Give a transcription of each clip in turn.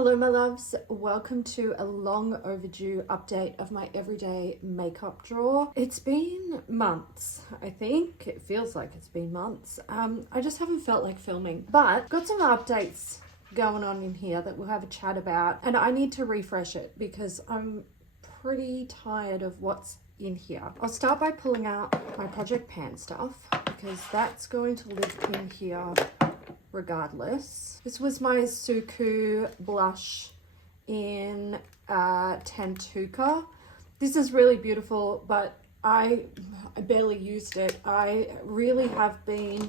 Hello my loves, welcome to a long overdue update of my everyday makeup drawer. It's been months, I think. It feels like it's been months. I just haven't felt like filming, but got some updates going on in here that we'll have a chat about, and I need to refresh it because I'm pretty tired of what's in here. I'll start by pulling out my Project Pan stuff because that's going to live in here regardless. This was my Suku blush in Tantuka. This is really beautiful, but I barely used it. I really have been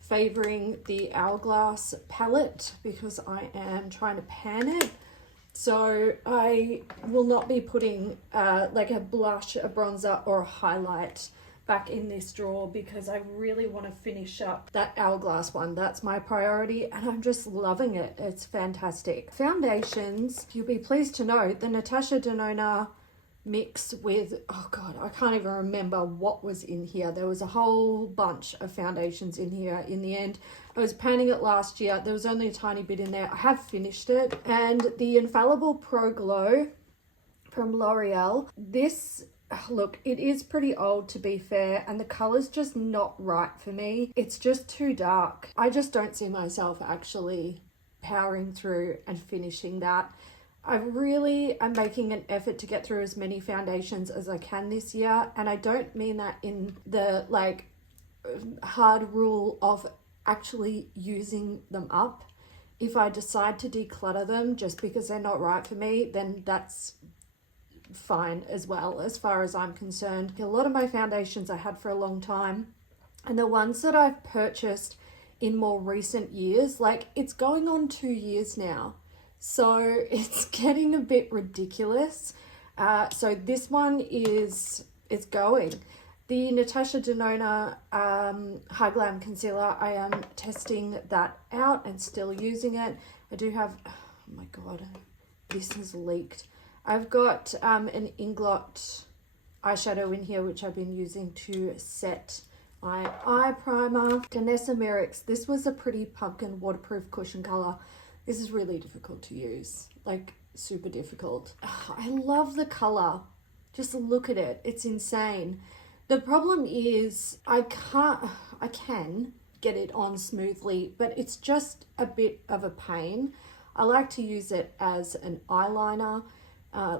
favoring the Hourglass palette because I am trying to pan it. So I will not be putting like a blush, a bronzer, or a highlight back in this drawer because I really want to finish up that Hourglass one. That's my priority and I'm just loving it. It's fantastic. Foundations, you'll be pleased to know the Natasha Denona mix with, oh god, I can't even remember what was in here. There was a whole bunch of foundations in here in the end. I was panning it last year. There was only a tiny bit in there. I have finished it. And the Infallible Pro Glow from L'Oreal. This, look, it is pretty old to be fair, and the color's just not right for me. It's just too dark. I just don't see myself actually powering through and finishing that. I really am making an effort to get through as many foundations as I can this year, and I don't mean that in the like hard rule of actually using them up. If I decide to declutter them just because they're not right for me, then that's fine as well, as far as I'm concerned. A lot of my foundations I had for a long time, and the ones that I've purchased in more recent years, like it's going on 2 years now, so it's getting a bit ridiculous. So this one is going. The Natasha Denona High Glam Concealer, I am testing that out and still using it. I do have, oh my god, this has leaked. I've got an Inglot eyeshadow in here, which I've been using to set my eye primer. Danessa Merrick's, this was a pretty pumpkin waterproof cushion color. This is really difficult to use, like super difficult. I love the color. Just look at it. It's insane. The problem is I can get it on smoothly, but it's just a bit of a pain. I like to use it as an eyeliner,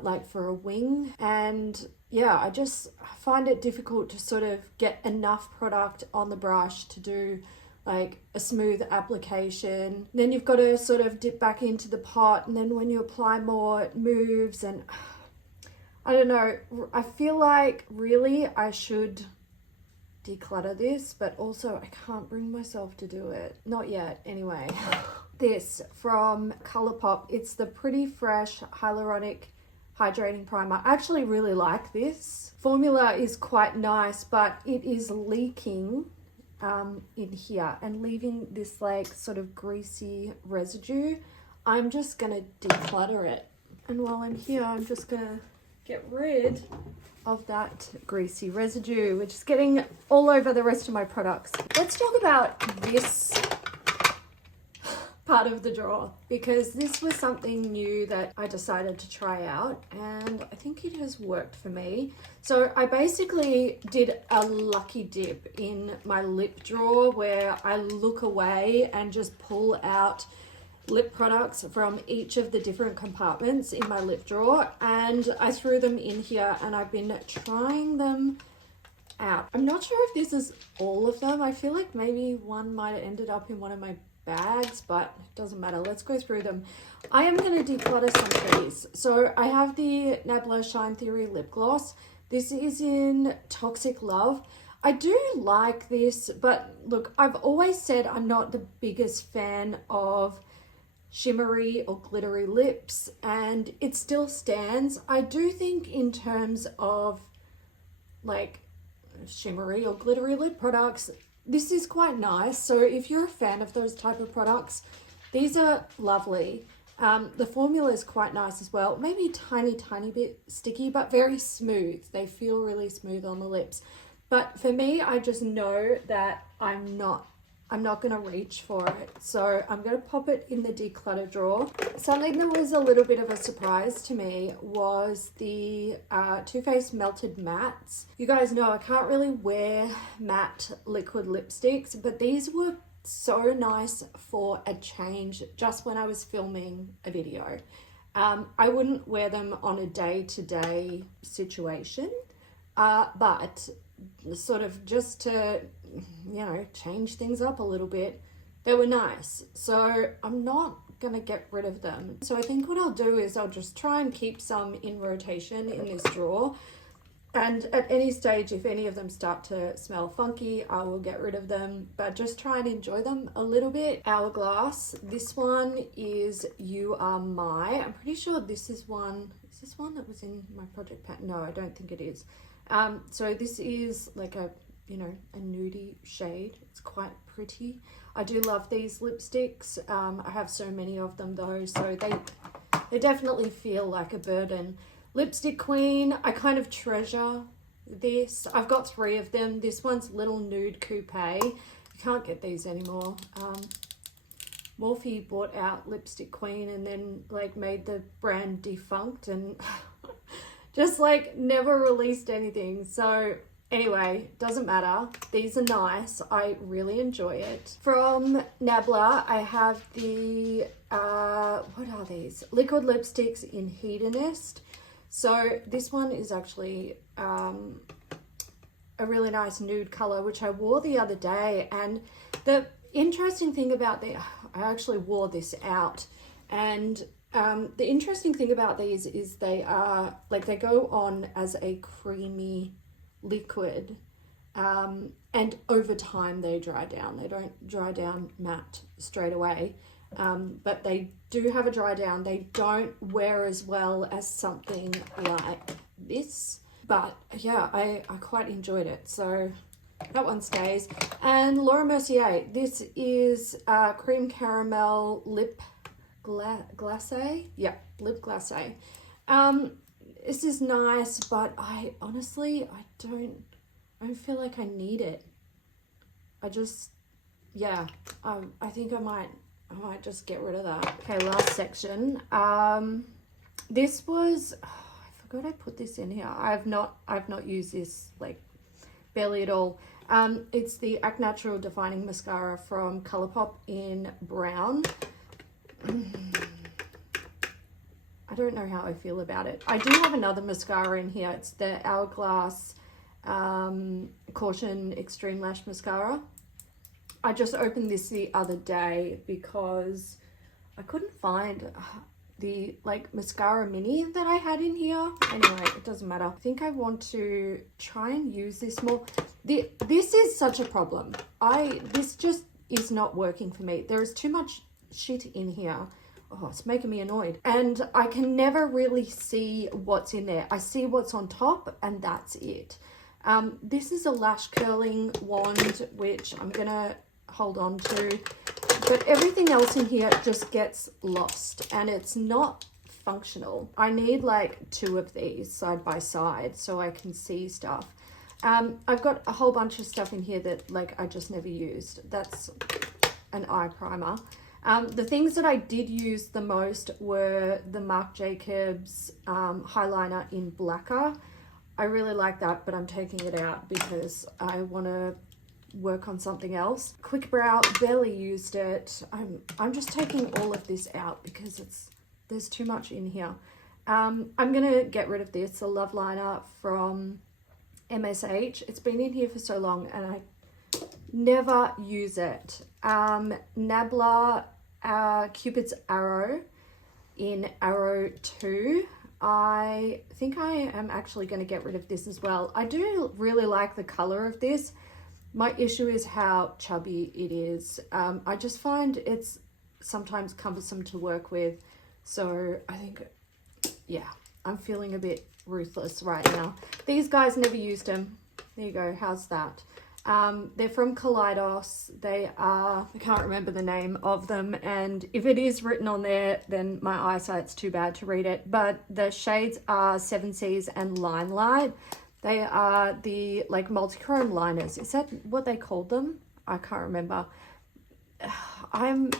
like for a wing, and yeah, I just find it difficult to sort of get enough product on the brush to do like a smooth application. Then you've got to sort of dip back into the pot, and then when you apply more it moves, and I don't know, I feel like really I should declutter this, but also I can't bring myself to do it. Not yet, anyway. This from Colourpop, it's the Pretty Fresh Hyaluronic Hydrating Primer. I actually really like this. Formula is quite nice, but it is leaking in here and leaving this like sort of greasy residue. I'm just gonna declutter it. And while I'm here, I'm just gonna get rid of that greasy residue, which is getting all over the rest of my products. Let's talk about this part of the drawer, because this was something new that I decided to try out and I think it has worked for me. So I basically did a lucky dip in my lip drawer where I look away and just pull out lip products from each of the different compartments in my lip drawer, and I threw them in here and I've been trying them out. I'm not sure if this is all of them. I feel like maybe one might have ended up in one of my bags, but it doesn't matter. Let's go through them. I am going to declutter some of these. So I have the Nabla Shine Theory lip gloss. This is in Toxic Love. I do like this, but look, I've always said I'm not the biggest fan of shimmery or glittery lips, and it still stands. I do think in terms of like shimmery or glittery lip products, this is quite nice. So if you're a fan of those type of products, these are lovely. The formula is quite nice as well. Maybe tiny bit sticky, but very smooth. They feel really smooth on the lips. But for me, I just know that I'm not I'm not going to reach for it. So I'm going to pop it in the declutter drawer. Something that was a little bit of a surprise to me was the Too Faced Melted Mattes. You guys know I can't really wear matte liquid lipsticks, but these were so nice for a change just when I was filming a video. I wouldn't wear them on a day-to-day situation, but sort of just to, you know, change things up a little bit, they were nice. So I'm not gonna get rid of them. So I think what I'll do is I'll just try and keep some in rotation in this drawer, and at any stage, if any of them start to smell funky, I will get rid of them, but just try and enjoy them a little bit. Hourglass, this one is You Are My. I'm pretty sure this is this one that was in my project pack? No, I don't think it is. So this is like a, you know, a nudie shade. It's quite pretty. I do love these lipsticks. I have so many of them though, so they definitely feel like a burden. Lipstick Queen, I kind of treasure this. I've got 3 of them. This one's Little Nude Coupe. You can't get these anymore. Morphe bought out Lipstick Queen and then like made the brand defunct and just like never released anything. So anyway, doesn't matter. These are nice. I really enjoy it. From Nabla, I have the, what are these? Liquid lipsticks in Hedonist. So this one is actually a really nice nude color, which I wore the other day. And the interesting thing about I actually wore this out. And the interesting thing about these is they are, like, they go on as a creamy liquid. And over time they dry down. They don't dry down matte straight away. But they do have a dry down. They don't wear as well as something like this. But yeah, I quite enjoyed it. So that one stays. And Laura Mercier, this is Cream Caramel Lip Glacé. Yeah, Lip Glacé. This is nice, but I honestly, I don't feel like I need it. I just, yeah, I think I might just get rid of that. Okay, last section. This was, I forgot I put this in here. I've not used this like barely at all. It's the Act Natural Defining Mascara from Colourpop in brown. I don't know how I feel about it. I do have another mascara in here. It's the Hourglass Caution Extreme Lash Mascara. I just opened this the other day because I couldn't find the like mascara mini that I had in here. Anyway, it doesn't matter. I think I want to try and use this more. This is such a problem. This just is not working for me. There is too much shit in here. Oh, it's making me annoyed. And I can never really see what's in there. I see what's on top and that's it. This is a lash curling wand, which I'm gonna hold on to, but everything else in here just gets lost and it's not functional. I need like 2 of these side by side so I can see stuff. I've got a whole bunch of stuff in here that like I just never used. That's an eye primer. The things that I did use the most were the Marc Jacobs highliner in Blacker. I really like that, but I'm taking it out because I want to work on something else. Quick Brow, barely used it. I'm just taking all of this out because there's too much in here. I'm gonna get rid of this, the Love Liner from MSH. It's been in here for so long and I never use it. Nabla Cupid's Arrow in Arrow 2. I think I am actually going to get rid of this as well. I do really like the color of this. My issue is how chubby it is. I just find it's sometimes cumbersome to work with. So I think, yeah, I'm feeling a bit ruthless right now. These guys never used them. There you go. How's that? They're from Kaleidos. They are, I can't remember the name of them, and if it is written on there, then my eyesight's too bad to read it, but the shades are 7 Seas and Limelight. They are the like multi-chrome liners. Is that what they called them? I can't remember. I'm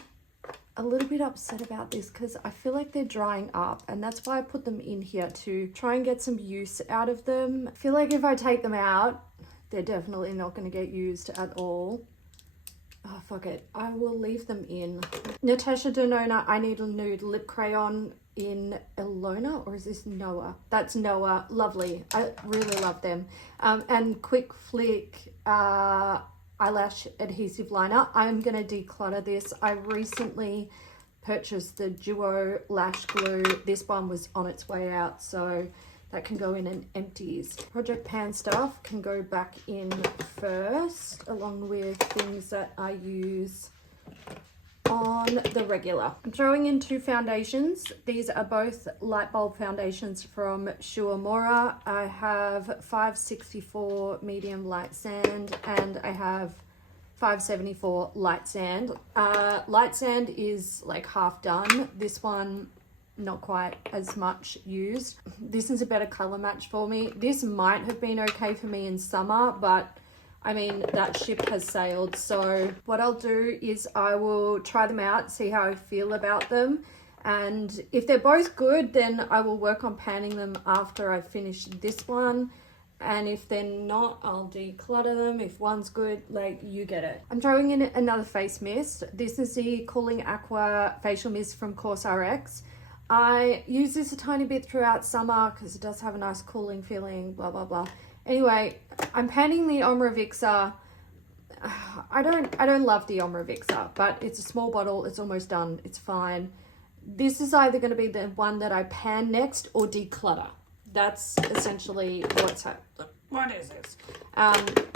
a little bit upset about this because I feel like they're drying up, and that's why I put them in here to try and get some use out of them. I feel like if I take them out, they're definitely not going to get used at all. Oh, fuck it. I will leave them in. Natasha Denona, I Need a Nude Lip Crayon in Ilona, or is this Noah? That's Noah. Lovely. I really love them. And Quick Flick eyelash adhesive liner. I'm going to declutter this. I recently purchased the Duo Lash Glue. This one was on its way out, so that can go in and empties. Project Pan stuff can go back in first, along with things that I use on the regular. I'm throwing in 2 foundations. These are both light bulb foundations from Shuamora. I have 564 medium light sand, and I have 574 light sand. Light sand is like half done. This one, not quite as much used. This is a better color match for me. This might have been okay for me in summer, but I mean, that ship has sailed. So what I'll do is I will try them out, see how I feel about them. And if they're both good, then I will work on panning them after I finish this one. And if they're not, I'll declutter them. If one's good, like, you get it. I'm throwing in another face mist. This is the Cooling Aqua Facial Mist from CourseRx. I use this a tiny bit throughout summer because it does have a nice cooling feeling, blah, blah, blah. Anyway, I'm panning the Omra Vixa. I don't love the Omra Vixa, but it's a small bottle. It's almost done. It's fine. This is either going to be the one that I pan next or declutter. That's essentially what's happening. What is this?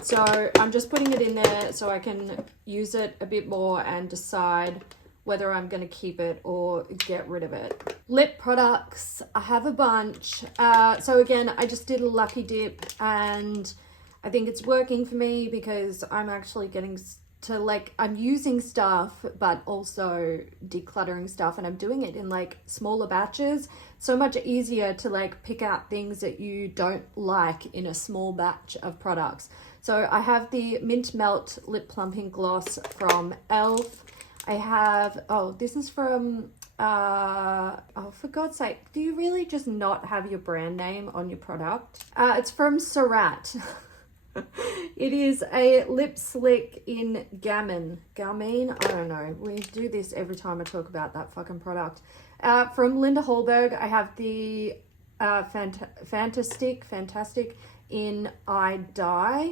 So I'm just putting it in there so I can use it a bit more and decide whether I'm going to keep it or get rid of it. Lip products, I have a bunch. So again, I just did a lucky dip, and I think it's working for me because I'm actually getting to, like, I'm using stuff but also decluttering stuff, and I'm doing it in like smaller batches. So much easier to like pick out things that you don't like in a small batch of products. So I have the Mint Melt Lip Plumping Gloss from e.l.f. I have, oh, this is from, oh, for God's sake, do you really just not have your brand name on your product? It's from Surratt. It is a lip slick in Gammon. Gamine? I don't know. We do this every time I talk about that fucking product. From Linda Hallberg, I have the Fantastic in I Die.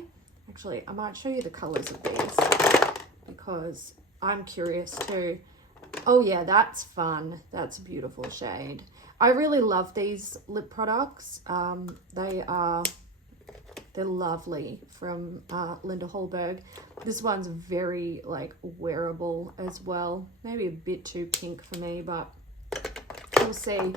Actually, I might show you the colors of these because I'm curious too. Oh yeah, that's fun. That's a beautiful shade. I really love these lip products. They're lovely from Linda Hallberg. This one's very like wearable as well. Maybe a bit too pink for me, but we'll see.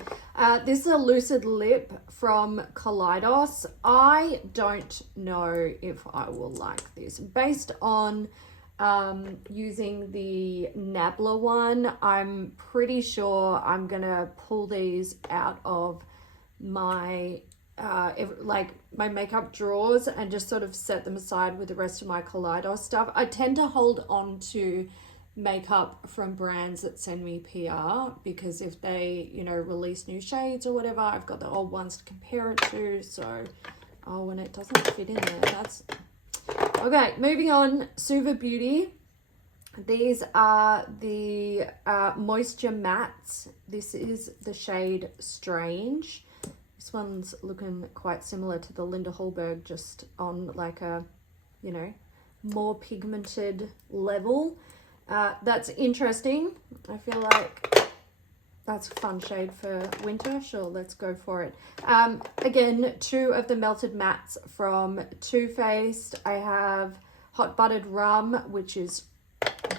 This is a Lucid Lip from Kaleidos. I don't know if I will like this. Based on using the Nabla one, I'm pretty sure I'm gonna pull these out of my my makeup drawers and just sort of set them aside with the rest of my Kaleidos stuff. I tend to hold on to makeup from brands that send me PR because if they, you know, release new shades or whatever, I've got the old ones to compare it to. So, oh, and it doesn't fit in there. That's okay. Moving on, Suva Beauty. These are the Moisture Mattes. This is the shade Strange. This one's looking quite similar to the Linda Hallberg, just on like a, you know, more pigmented level. That's interesting. I feel like that's a fun shade for winter. Sure, let's go for it. Again, 2 of the Melted Mattes from Too Faced. I have Hot Buttered Rum, which is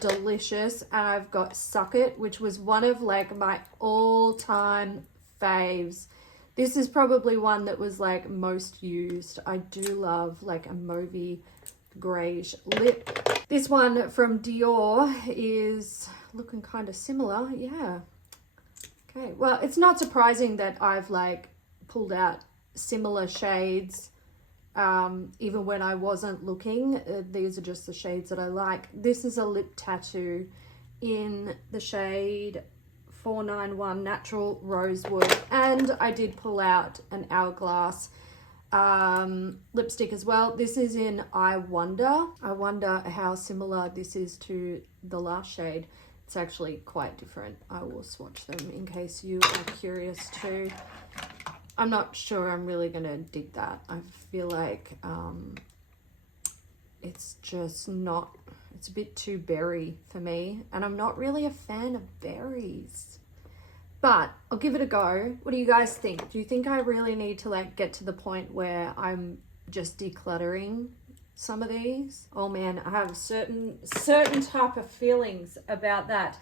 delicious, and I've got Suck It, which was one of like my all-time faves. This is probably one that was like most used. I do love like a mauvey greyish lip. This one from Dior is looking kind of similar. Yeah. Okay. Well, it's not surprising that I've like pulled out similar shades even when I wasn't looking. These are just the shades that I like. This is a lip tattoo in the shade 491 Natural Rosewood, and I did pull out an Hourglass lipstick as well. This is in I Wonder how similar this is to the last shade. It's actually quite different. I will swatch them in case you are curious too. I'm not sure I'm really gonna dig that. I feel like it's just not, it's a bit too berry for me, and I'm not really a fan of berries. But I'll give it a go. What do you guys think? Do you think I really need to like get to the point where I'm just decluttering some of these? Oh man, I have certain type of feelings about that.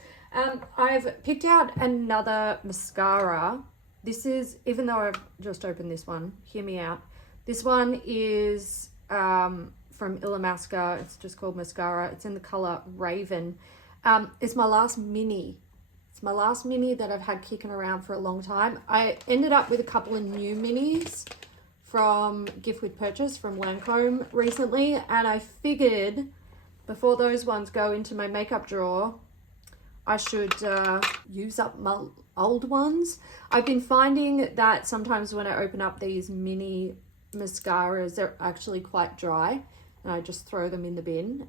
I've picked out another mascara. This is, even though I've just opened this one, hear me out. This one is from Illamasqua. It's just called Mascara. It's in the color Raven. It's my last mini. It's my last mini that I've had kicking around for a long time. I ended up with a couple of new minis from Gift with Purchase from Lancome recently, and I figured before those ones go into my makeup drawer, I should use up my old ones. I've been finding that sometimes when I open up these mini mascaras, they're actually quite dry, and I just throw them in the bin.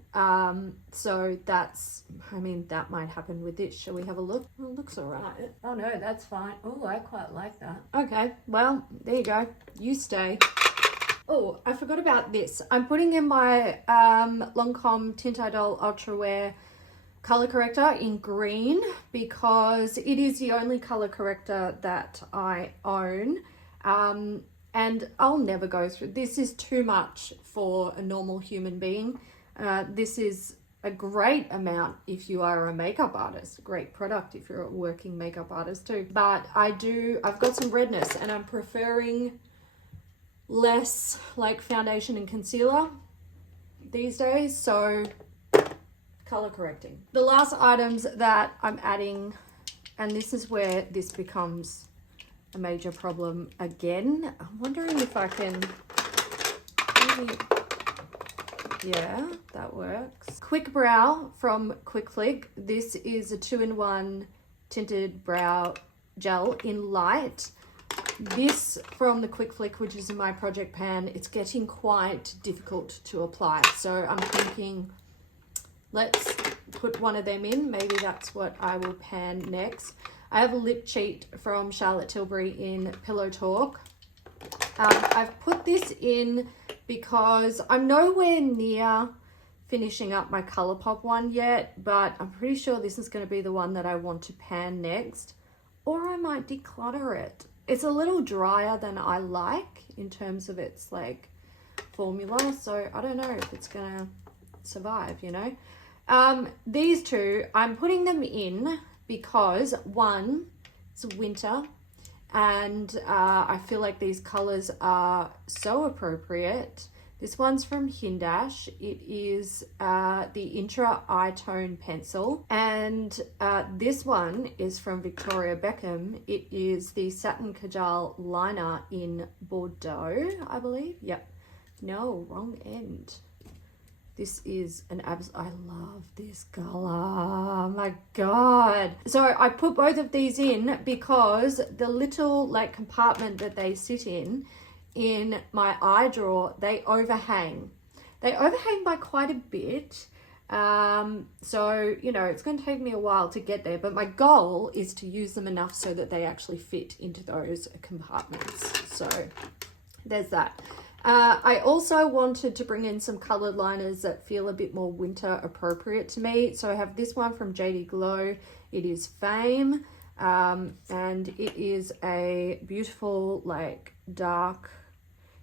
So that's, I mean, that might happen with this. Shall we have a look? Oh, it looks all right. Oh no, that's fine. Oh, I quite like that. Okay, well, there you go. You stay. Oh, I forgot about this. I'm putting in my Lancome Tint Idol Ultra Wear color corrector in green because it is the only color corrector that I own. And I'll never go through. This is too much for a normal human being. This is a great amount if you are a makeup artist. Great product if you're a working makeup artist too. But I've got some redness, and I'm preferring less like foundation and concealer these days. So color correcting. The last items that I'm adding, and this is where this becomes a major problem again. I'm wondering if I can, maybe, yeah, that works. Quick Brow from Quick Flick. This is a 2-in-1 tinted brow gel in light. This from the Quick Flick, which is in my project pan, it's getting quite difficult to apply. So I'm thinking, let's put one of them in. Maybe that's what I will pan next. I have a lip cheat from Charlotte Tilbury in Pillow Talk. I've put this in because I'm nowhere near finishing up my ColourPop one yet, but I'm pretty sure this is going to be the one that I want to pan next, or I might declutter it. It's a little drier than I like in terms of its like formula, so I don't know if it's going to survive, you know. These two, I'm putting them in because one, it's winter, and I feel like these colors are so appropriate. This one's from Hindash. It is the Intra Eye Tone Pencil, and this one is from Victoria Beckham. It is the Satin Kajal Liner in Bordeaux, I believe. Yep. No, wrong end. This is an I love this color. Oh my god. So I put both of these in because the little like compartment that they sit in my eye drawer, they overhang. They overhang by quite a bit. So, you know, it's going to take me a while to get there, but my goal is to use them enough so that they actually fit into those compartments. So there's that. I also wanted to bring in some colored liners that feel a bit more winter appropriate to me. So I have this one from JD Glow. It is Fame, and it is a beautiful like dark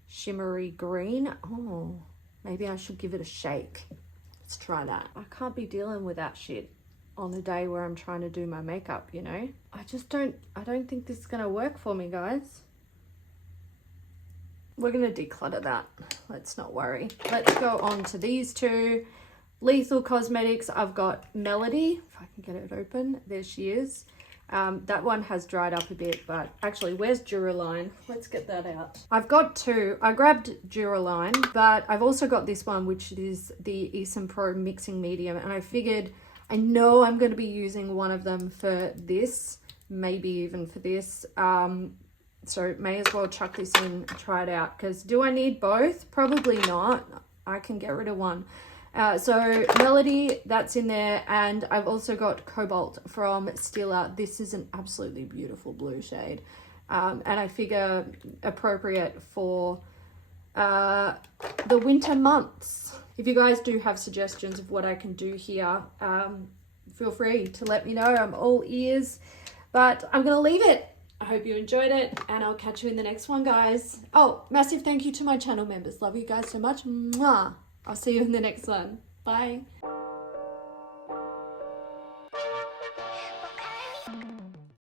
shimmery green. Oh, maybe I should give it a shake. Let's try that. I can't be dealing with that shit on the day where I'm trying to do my makeup, you know. I don't think this is gonna work for me, guys. We're going to declutter that. Let's not worry. Let's go on to these two. Lethal Cosmetics. I've got Melody. If I can get it open. There she is. That one has dried up a bit, but actually, where's Duraline? Let's get that out. I've got two. I grabbed Duraline, but I've also got this one, which is the Esom Pro Mixing Medium, and I figured, I know I'm going to be using one of them for this, maybe even for this, so may as well chuck this in and try it out, because do I need both? Probably not. I can get rid of one. So Melody, that's in there, and I've also got Cobalt from Stila. This is an absolutely beautiful blue shade, and I figure appropriate for the winter months. If you guys do have suggestions of what I can do here, feel free to let me know. I'm all ears, but I'm gonna leave it. I hope you enjoyed it, and I'll catch you in the next one, guys. Oh, massive thank you to my channel members. Love you guys so much. Mwah. I'll see you in the next one. Bye.